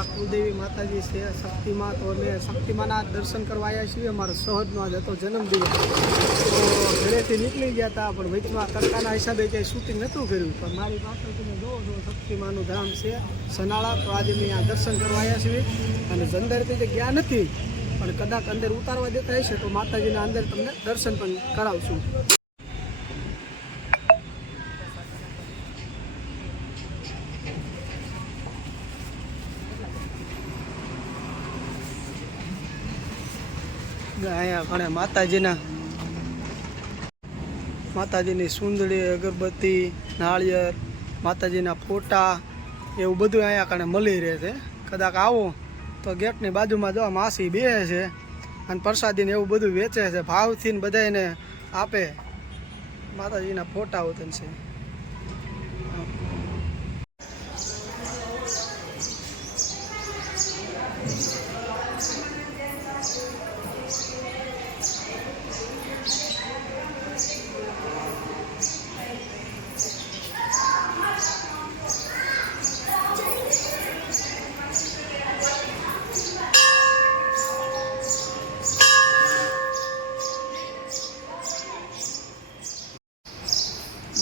અમારા કુલદેવી માતાજી છે શક્તિમાં, તો અમે શક્તિમાના દર્શન કરવા આવ્યા છીએ। અમારો સહજનો આજ હતો જન્મદિવસ, તો ઘરેથી નીકળી ગયા હતા, પણ વચમાં તડકાના હિસાબે ક્યાંય શૂટિંગ નહોતું કર્યું। તો મારી પાછળ તમે જોવો છો શક્તિમાનું ધામ છે સનાળા, તો આજે અમે આ દર્શન કરવા આવ્યા છીએ। અને અંદરથી જે ગયા નથી, પણ કદાચ અંદર ઉતારવા દેતા હશે તો માતાજીના અંદર તમને દર્શન પણ કરાવશું। અહીંયા ઘણે માતાજીની સુંદડી, અગરબત્તી, નાળિયેર, માતાજીના ફોટા એવું બધું અહીંયા કણે મળી રહે છે। કદાચ આવો તો ગેટની બાજુમાં જો માસી બે છે અને પ્રસાદીને એવું બધું વેચે છે, ભાવથી ને બધાને આપે। માતાજીના ફોટા ઉતન છે।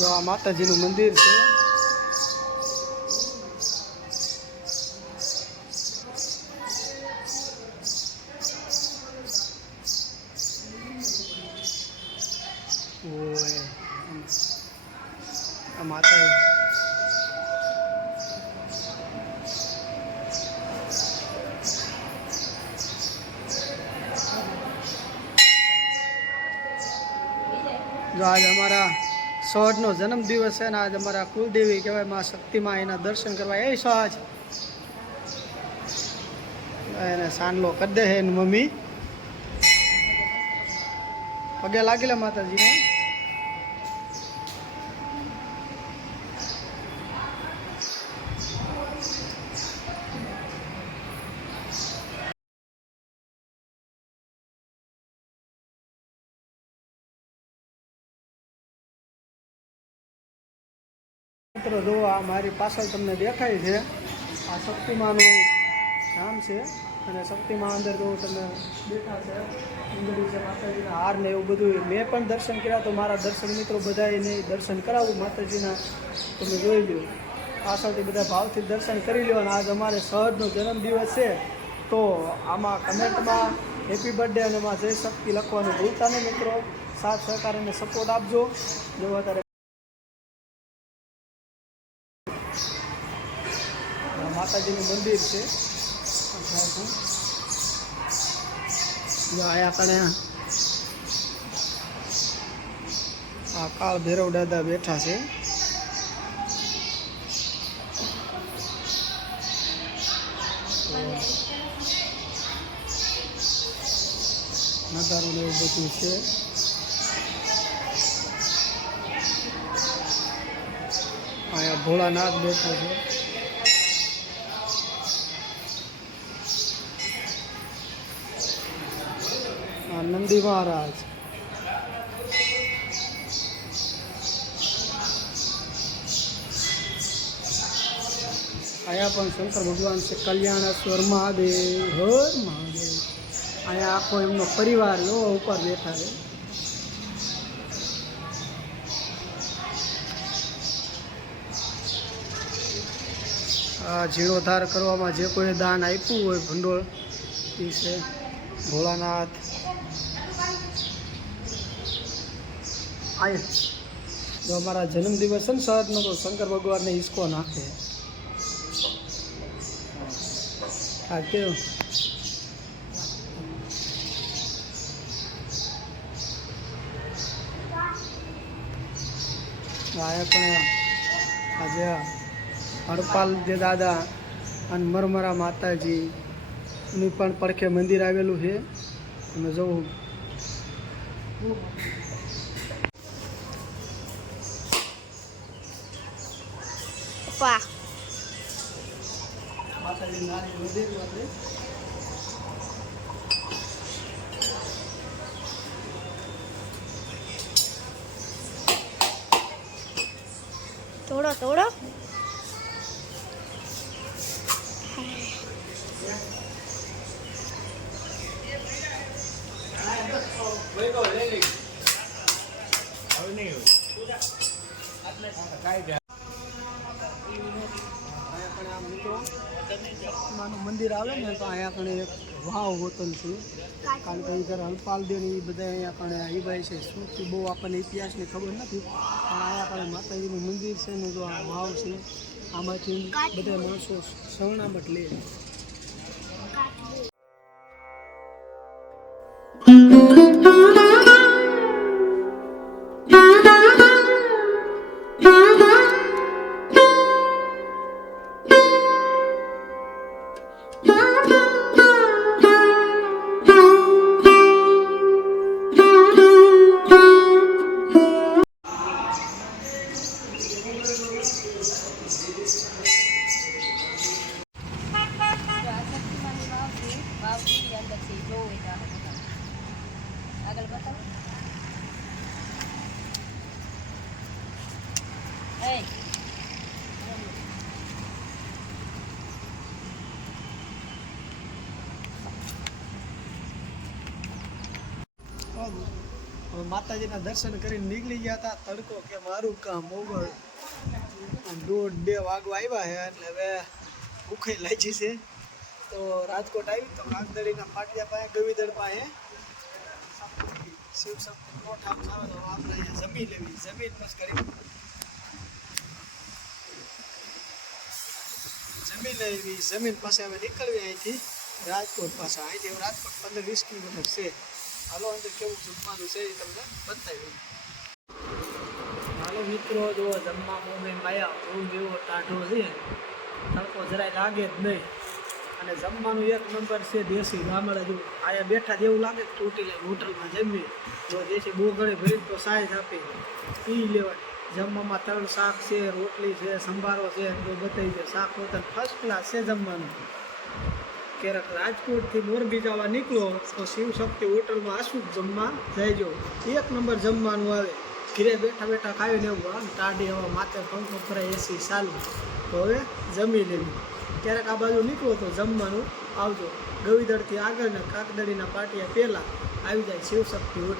આ માતાજીનું મંદિર છે। આ માતા જો આજ અમારા સહજનો જન્મદિવસ છે ને આજ અમારા કુલદેવી કહેવાય માં શક્તિમાં, એના દર્શન કરવા એ સહજ એને સાનલો કરી દે હે મમ્મી પગે લાગેલા માતાજીને। મિત્રો જો આ મારી પાછળ તમને દેખાય છે આ શક્તિમાનું ધામ છે, અને શક્તિમાં અંદર જો તમે બેઠા છે સુંદરી છે, માતાજીના હાર ને એવું બધું મેં પણ દર્શન કર્યા, તો મારા દર્શન મિત્રો બધાને દર્શન કરાવું માતાજીના, તમે જોઈ લો પાછળથી બધા ભાવથી દર્શન કરી લો। અને આજ અમારે સહજનો જન્મદિવસ છે, તો આમાં કમેન્ટમાં હેપી બર્થડે અને એમાં જય શક્તિ લખવાનું ભૂલતા નહીં મિત્રો। સાથ સહકાર અને સપોર્ટ આપજો। જો અત્યારે માતાજીનું મંદિર છે, આયા કણે આ કાળ ભૈરવ દાદા બેઠા છે। નજારો એવું બધું છે। અહીંયા ભોળાનાથ બેઠા છે। નંદી મહારાજ, અહીંયા પણ શંકર ભગવાન છે, કલ્યાણેશ્વર મહાદેવ, હર મહાદેવ। અહીંયા આખો એમનો પરિવાર લો ઉપર બેઠા છે। આ જીર્ણોદ્ધાર કરવામાં જે કોઈ દાન આપ્યું હોય ભંડોળ એ છે ભોળાનાથ। જો અમારા જન્મદિવસ છે ને સહજનો, તો શંકર ભગવાનને હિસકો નાખે આ કેવું આયા પણ આજે હરપાલ જે દાદા અને મરમરા માતાજી ની પણ પડખે મંદિર આવેલું છે। તમે જોવું માતાજી નારી મંદિર આપણે તોડો તોડો શક્તિમાનું મંદિર આવે ને તો અહીંયા કણે એક વાવ હોતન છે, કારણ કે જરા હલપાલદેવ એ બધા અહીંયા કણે આવ્યા છે. શું છે બહુ આપણને ઇતિહાસની ખબર નથી, પણ અહીંયા કણે માતાજીનું મંદિર છે ને જો આ વાવ છે, આમાંથી બધા માણસો શરણામત લે. માતાજીના દર્શન કરીને નીકળી ગયા હતા. તડકો કે મારું કામ મોગળ 1:30-2 વાગવા આવ્યા છે, એટલે હવે ભૂખે લાગી છે. તો રાજકોટ આવી તો કાગદડીના પાટિયા પાસે ગવીદળ પાસે શિવ શક્તિ કોઠા આવે તો આપણે અહીંયા જમીન લેવી, જમીન બસ કરી જમીન લેવી. જમીન પાસે હવે નીકળવી અહીંથી રાજકોટ પાસે. અહીંથી રાજકોટ 15-20 કિલોમીટર છે. હાલો અંદર કેવું જમવાનું છે એ તમને બતાવ્યું. હાલો મિત્રો, જો જમવા મોમે માયા બહુ જેવો ટાઢો છે, તડકો જરાય લાગે જ નહીં. અને જમવાનું એક નંબર છે, દેશી ગામડા જેવું. અહીંયા બેઠા જેવું લાગે તૂટેલા હોટલમાં જમીએ. જો દેશી બોગળે ભરી તો સાઈઝ આપી પી લેવાની. જમવામાં 3 શાક છે, રોટલી છે, સંભારો છે, તો બતાવી દે. શાક હોટલ ફર્સ્ટ ક્લાસ છે જમવાનું. ક્યારેક રાજકોટથી મોરબી જવા નીકળો તો શિવશક્તિ હોટલમાં આશું જમવા જઈજો. એક નંબર જમવાનું આવે. ઘરે બેઠા બેઠા ખાઈને એવું આમ ટાઢી હવા, માથે પંખો ફરાય, એસી ચાલુ. તો હવે જમી લેવી. ક્યારેક આ બાજુ નીકળો તો જમવાનું આવજો. ગવીદળથી આગળ ને કાગદડીના પાટિયા પહેલાં આવી જાય શિવશક્તિ હોટલ.